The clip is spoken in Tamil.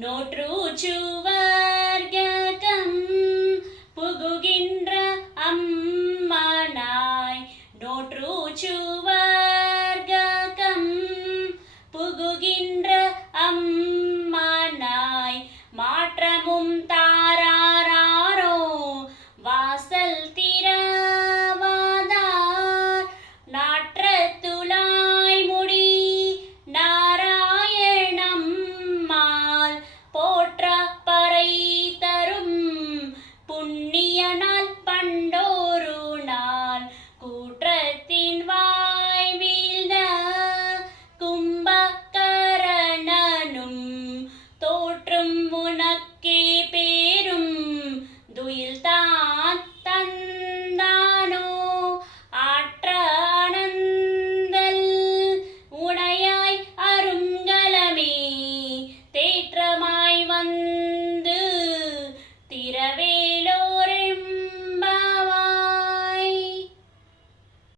நோற்றூச்சுவர்க்கம் புகுகின்ற அம்மனாய். நோற்றூச்சுவர்க்கம் புகுகின்ற அம்மனாய். மாற்றமும் കണ്ട